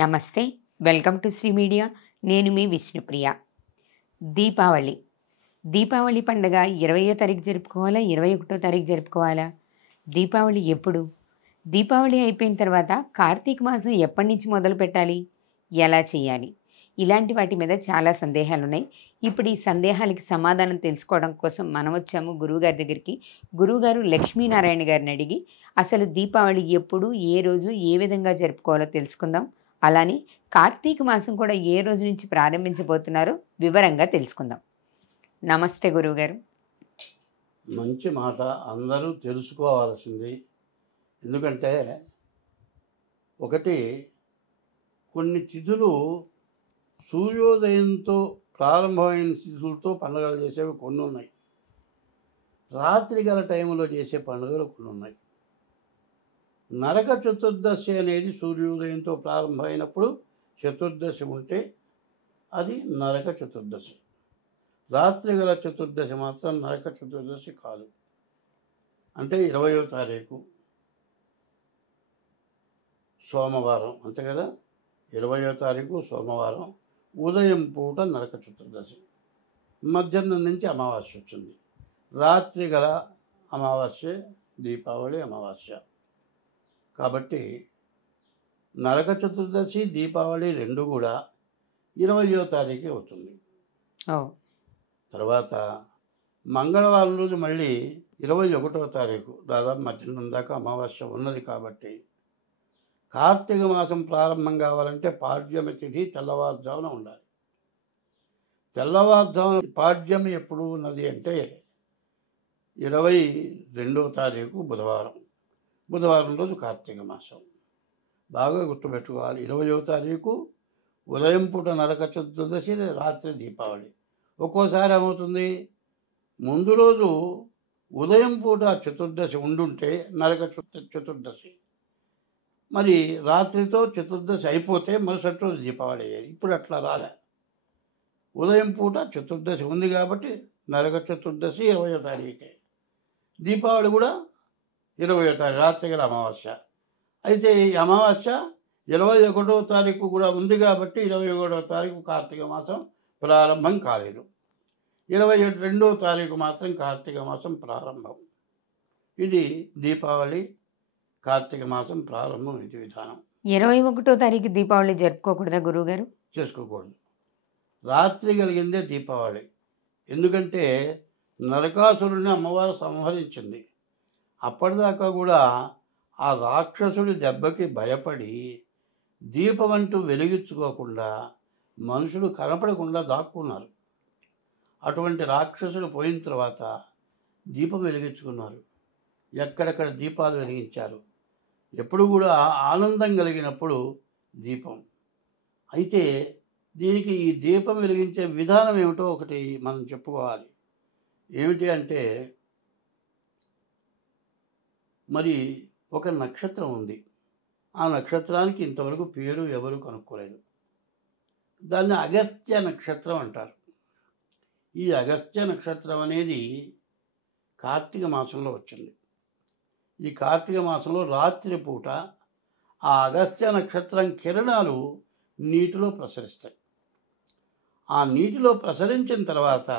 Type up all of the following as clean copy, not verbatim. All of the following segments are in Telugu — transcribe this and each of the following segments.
నమస్తే. Welcome to Sri media. నేను మీ విష్ణుప్రియ. దీపావళి. దీపావళి పండగ 20వ తారీఖు జరుపుకోవాలా? 21వ తారీఖు జరుపుకోవాలా? దీపావళి ఎప్పుడు? దీపావళి అయిపోయిన తర్వాత కార్తీక మాసం ఎప్పటినుంచి మొదలుపెట్టాలి? ఎలా చేయాలి? ఇలాంటి వాటి మీద చాలా సందేహాలున్నాయి. ఇప్పుడు ఈ సందేహాలకి సమాధానం తెలుసుకోవడం కోసం మనం వచ్చాము గురువుగారి దగ్గరికి. గురువుగారు లక్ష్మీనారాయణ గారిని అడిగి అసలు దీపావళి ఎప్పుడు, ఏ రోజు, ఏ విధంగా జరుపుకోవాలో తెలుసుకుందాం. అలానే కార్తీక మాసం కూడా ఏ రోజు నుంచి ప్రారంభించబోతున్నారో వివరంగా తెలుసుకుందాం. నమస్తే గురువుగారు. మంచి మాట, అందరూ తెలుసుకోవాల్సింది. ఎందుకంటే ఒకటి, కొన్ని తిథులు సూర్యోదయంతో ప్రారంభమైన తిథులతో పండుగలు చేసేవి కొన్ని ఉన్నాయి. రాత్రి గల టైంలో చేసే పండుగలు కొన్ని ఉన్నాయి. నరక చతుర్దశి అనేది సూర్యోదయంతో ప్రారంభమైనప్పుడు చతుర్దశి ఉంటే అది నరక చతుర్దశి. రాత్రి గల చతుర్దశి మాత్రం నరక చతుర్దశి కాదు. అంటే 20వ తారీఖు సోమవారం, అంతే కదా. 20వ తారీఖు సోమవారం ఉదయం పూట నరక చతుర్దశి. మధ్యాహ్నం నుంచి అమావాస్య వచ్చింది. రాత్రి గల అమావాస్య దీపావళి అమావాస్య. కాబట్టి నరక చతుర్దశి దీపావళి రెండు కూడా 20వ తారీఖు అవుతుంది. తర్వాత మంగళవారం రోజు మళ్ళీ 21వ తారీఖు, దాదాపు మధ్యాహ్నం దాకా అమావాస్య ఉన్నది. కాబట్టి కార్తీక మాసం ప్రారంభం కావాలంటే పాడ్యమి తిథి తెల్లవారుజామున ఉండాలి. తెల్లవారుజామున పాడ్యమి ఎప్పుడు ఉన్నది అంటే 22వ తారీఖు బుధవారం రోజు కార్తీక మాసం. బాగా గుర్తుపెట్టుకోవాలి. 20వ తారీఖు ఉదయం పూట నరక చతుర్దశి, రాత్రి దీపావళి. ఒక్కోసారి ఏమవుతుంది, ముందు రోజు ఉదయం పూట చతుర్దశి ఉండుంటే నరక చతుర్దశి, మరి రాత్రితో చతుర్దశి అయిపోతే మరుసటి రోజు దీపావళి అయ్యేది. ఇప్పుడు అట్లా రాలే. ఉదయం పూట చతుర్దశి ఉంది కాబట్టి నరక చతుర్దశి 20వ తారీఖే. దీపావళి కూడా 20వ తారీఖు, రాత్రి గల అమావాస్య. అయితే ఈ అమావాస్య 21వ తారీఖు కూడా ఉంది కాబట్టి 21వ తారీఖు కార్తీక మాసం ప్రారంభం కాలేదు. 22వ తారీఖు మాత్రం కార్తీక మాసం ప్రారంభం. ఇది దీపావళి కార్తీక మాసం ప్రారంభం. ఇది విధానం. 21వ తారీఖు దీపావళి జరుపుకోకూడదా గురువుగారు? చేసుకోకూడదు. రాత్రి కలిగిందే దీపావళి. ఎందుకంటే నరకాసురుడిని అమ్మవారు సంహరించింది. అప్పటిదాకా కూడా ఆ రాక్షసుడి దెబ్బకి భయపడి దీపం అంటూ వెలిగించుకోకుండా మనుషులు కనపడకుండా దాక్కున్నారు. అటువంటి రాక్షసుడు పోయిన తర్వాత దీపం వెలిగించుకున్నారు. ఎక్కడెక్కడ దీపాలు వెలిగించారు. ఎప్పుడు కూడా ఆనందం కలిగినప్పుడు దీపం. అయితే దీనికి ఈ దీపం వెలిగించే విధానం ఏమిటో ఒకటి మనం చెప్పుకోవాలి. ఏమిటి అంటే, మరి ఒక నక్షత్రం ఉంది. ఆ నక్షత్రానికి ఇంతవరకు పేరు ఎవరు కనుక్కోలేదు. దాన్ని అగస్త్య నక్షత్రం అంటారు. ఈ అగస్త్య నక్షత్రం అనేది కార్తీక మాసంలో వచ్చింది. ఈ కార్తీక మాసంలో రాత్రిపూట ఆ అగస్త్య నక్షత్రం కిరణాలు నీటిలో ప్రసరిస్తాయి. ఆ నీటిలో ప్రసరించిన తర్వాత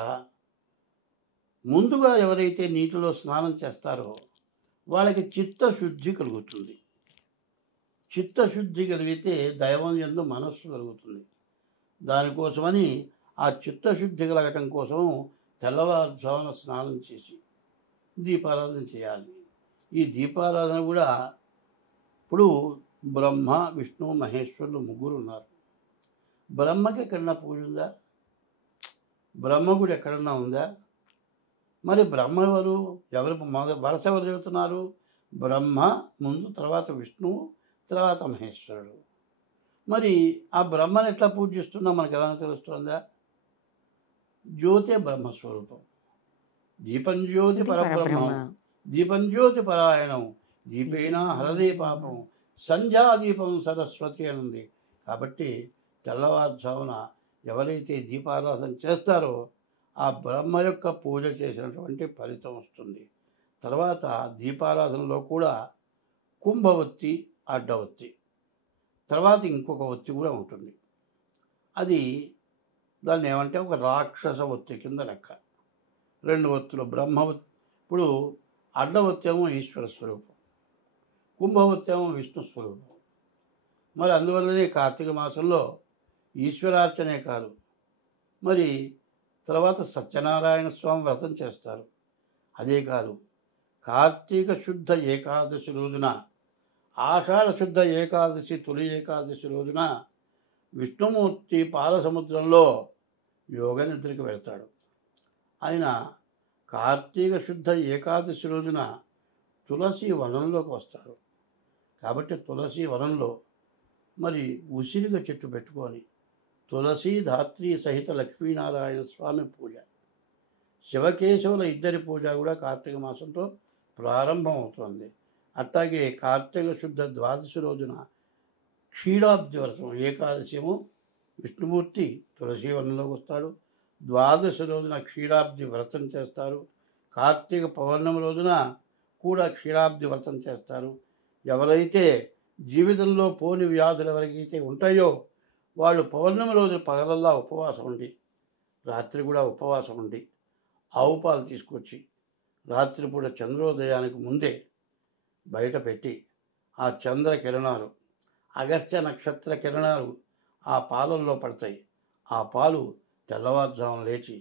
ముందుగా ఎవరైతే నీటిలో స్నానం చేస్తారో వాళ్ళకి చిత్తశుద్ధి కలుగుతుంది. చిత్తశుద్ధి కలిగితే దైవం యందు మనస్సు కలుగుతుంది. దానికోసమని ఆ చిత్తశుద్ధి కలగటం కోసం తెల్లవారుజామున స్నానం చేసి దీపారాధన చేయాలి. ఈ దీపారాధన కూడా ఇప్పుడు బ్రహ్మ, విష్ణు, మహేశ్వరులు ముగ్గురు ఉన్నారు. బ్రహ్మకి ఎక్కడన్నా పూజ ఉందా? బ్రహ్మ కూడా ఎక్కడన్నా ఉందా? మరి బ్రహ్మ ఎవరు వరుస ఎవరు చెబుతున్నారు? బ్రహ్మ ముందు, తర్వాత విష్ణువు, తర్వాత మహేశ్వరుడు. మరి ఆ బ్రహ్మను ఎట్లా పూజిస్తున్నాం మనకు ఏమైనా తెలుస్తుందా? జ్యోతి బ్రహ్మస్వరూపం. దీపం జ్యోతి పరబ్రహ్మం, దీపం జ్యోతి పరాయణం, దీపేన హరదే పాపం, సంధ్యాదీపం సరస్వతి అని ఉంది. కాబట్టి తెల్లవారుజామున ఎవరైతే దీపారాధన చేస్తారో ఆ బ్రహ్మ యొక్క పూజ చేసినటువంటి ఫలితం వస్తుంది. తర్వాత దీపారాధనలో కూడా కుంభవత్తి, అడ్డవత్తి తర్వాత ఇంకొక ఒత్తి కూడా ఉంటుంది. అది దాన్ని ఏమంటే ఒక రాక్షస ఒత్తి కింద లెక్క. 2 ఒత్తులు ఇప్పుడు అడ్డ ఒత్తేమో ఈశ్వర స్వరూపం, కుంభవత్తేమో విష్ణు స్వరూపం. మరి అందువల్లనే కార్తీక మాసంలో ఈశ్వరార్చనే కాదు, మరి తర్వాత సత్యనారాయణ స్వామి వ్రతం చేస్తారు. అదే కాదు, కార్తీక శుద్ధ ఏకాదశి రోజున, ఆషాఢ శుద్ధ ఏకాదశి తొలి ఏకాదశి రోజున విష్ణుమూర్తి పాలసముద్రంలో యోగ నిద్రకి వెళ్తాడు. ఆయన కార్తీక శుద్ధ ఏకాదశి రోజున తులసి వనంలోకి వస్తాడు. కాబట్టి తులసి వనంలో మరి ఉసిరిగ చెట్టు పెట్టుకొని తులసి ధాత్రి సహిత లక్ష్మీనారాయణ స్వామి పూజ, శివకేశవుల ఇద్దరి పూజ కూడా కార్తీక మాసంతో ప్రారంభమవుతుంది. అట్లాగే కార్తీక శుద్ధ ద్వాదశి రోజున క్షీరాబ్ది వ్రతం, ఏకాదశి ఏమో విష్ణుమూర్తి తులసి వనంలోకి వస్తాడు, ద్వాదశి రోజున క్షీరాబ్ది వ్రతం చేస్తారు. కార్తీక పౌర్ణమి రోజున కూడా క్షీరాబ్ది వ్రతం చేస్తారు. ఎవరైతే జీవితంలో పోని వ్యాధులు ఎవరికైతే ఉంటాయో వాళ్ళు పౌర్ణమి రోజు పగలల్లా ఉపవాసం ఉండి, రాత్రి కూడా ఉపవాసం ఉండి, ఆవు పాలు తీసుకొచ్చి రాత్రిపూట చంద్రోదయానికి ముందే బయట పెట్టి ఆ చంద్ర కిరణాలు, అగస్త్య నక్షత్ర కిరణాలు ఆ పాలల్లో పడతాయి. ఆ పాలు తెల్లవారుజామున లేచి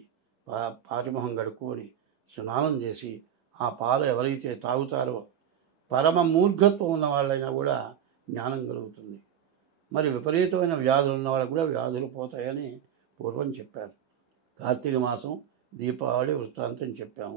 పాతిమొహం కడుక్కొని స్నానం చేసి ఆ పాలు ఎవరైతే తాగుతారో పరమ మూర్ఘత్వం ఉన్న వాళ్ళైనా కూడా జ్ఞానం కలుగుతుంది. మరి విపరీతమైన వ్యాధులు ఉన్న వాళ్ళకు కూడా వ్యాధులు పోతాయని పూర్వం చెప్పారు. కార్తీక మాసం దీపావళి వృత్తాంతం చెప్పాము.